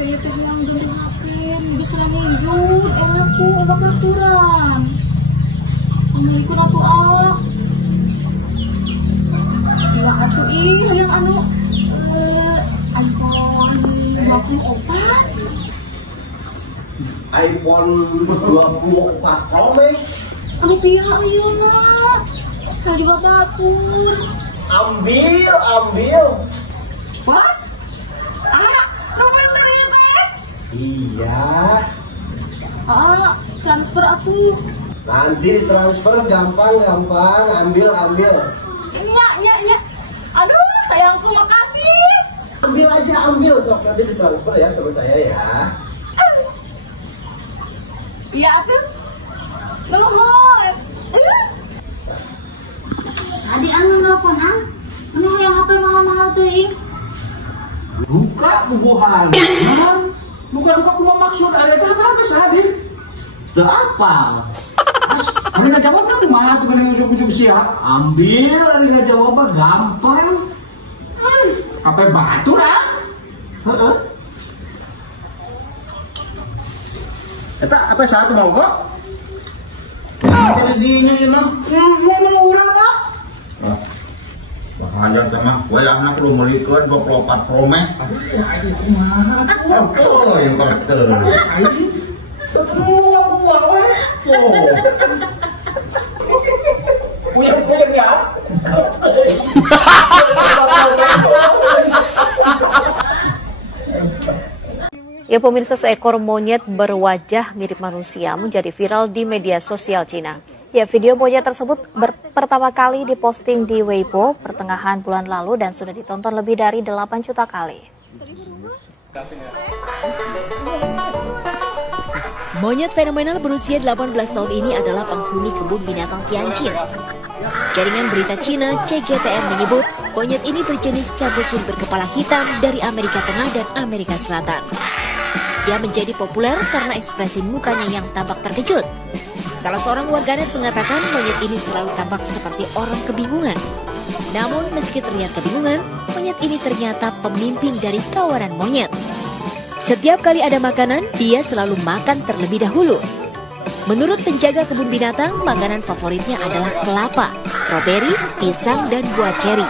HP itu yang gendeng HP bisa lanjut aku bakal kurang ikut aku ya atuh yang anu iPhone 24 iPhone 24 Pro Max. Anu pihak ayeuna saya juga bakur Ambil. what? Nomor dari teh? Iya. Transfer aku. Nanti transfer gampang. Ambil. Nya. Aduh, sayangku makasih. Ambil aja. Sok nanti ditransfer ya sama saya ya. Iya atuh. Nuhun. Adi anu nelpon anu yang HP mahal-mahal teuing. Buka bubuhan. Bukan kuma maksud ada itu apa sih? Teu apa? Ari ngajawab kan kumaha tuh kan ujug-ujug siap. Ambil ari ngajawab gampang. Apa batu lah? Heeh. Eta apa satu mau kok? Jadinya emang murah kok. Makanya sama wayangna kudu meulikeun 24 Pro Max. Oh, yang karakter. Buang we. Punya ya. Ya pemirsa, seekor monyet berwajah mirip manusia menjadi viral di media sosial Cina. Ya, video monyet tersebut pertama kali diposting di Weibo pertengahan bulan lalu dan sudah ditonton lebih dari 8 juta kali. Monyet fenomenal berusia 18 tahun ini adalah penghuni kebun binatang Tianjin. Jaringan berita Cina CGTN menyebut monyet ini berjenis cabukin berkepala hitam dari Amerika Tengah dan Amerika Selatan. Dia menjadi populer karena ekspresi mukanya yang tampak terkejut. Salah seorang warganet mengatakan monyet ini selalu tampak seperti orang kebingungan. Namun meski terlihat kebingungan, monyet ini ternyata pemimpin dari kawanan monyet. Setiap kali ada makanan, dia selalu makan terlebih dahulu. Menurut penjaga kebun binatang, makanan favoritnya adalah kelapa, stroberi, pisang, dan buah ceri.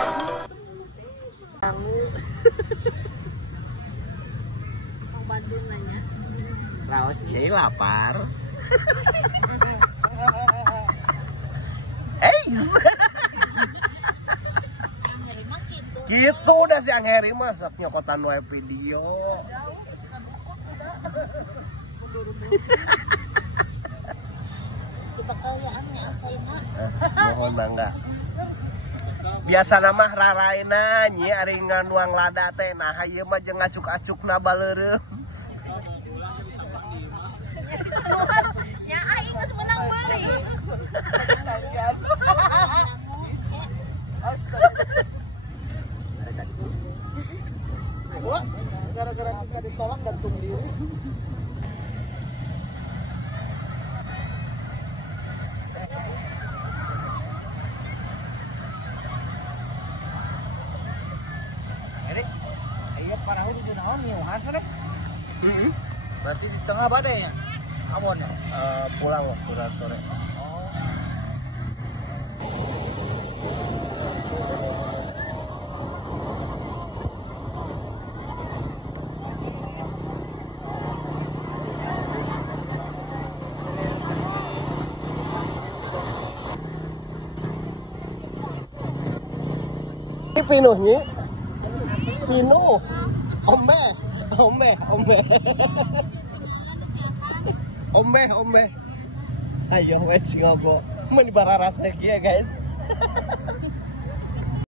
Ini lapar. Gitu udah si Angheri masak nyokotan wae video. Mohon enggak. Biasa nama raraina nyi ari nganuang lada teh nah ieu mah jeung acuk-acukna baleureum. Ya aing geus menang balik. Gara-gara cinta ditolak gantung diri. Jadi, ayo parahu di naon niuhan sana. Berarti di tengah badai ya? Abon ya? Pulang sore. Ini pinuhnya? Pinuh. Ombe. Ayo wes ngogo. Mun dibararas ya guys.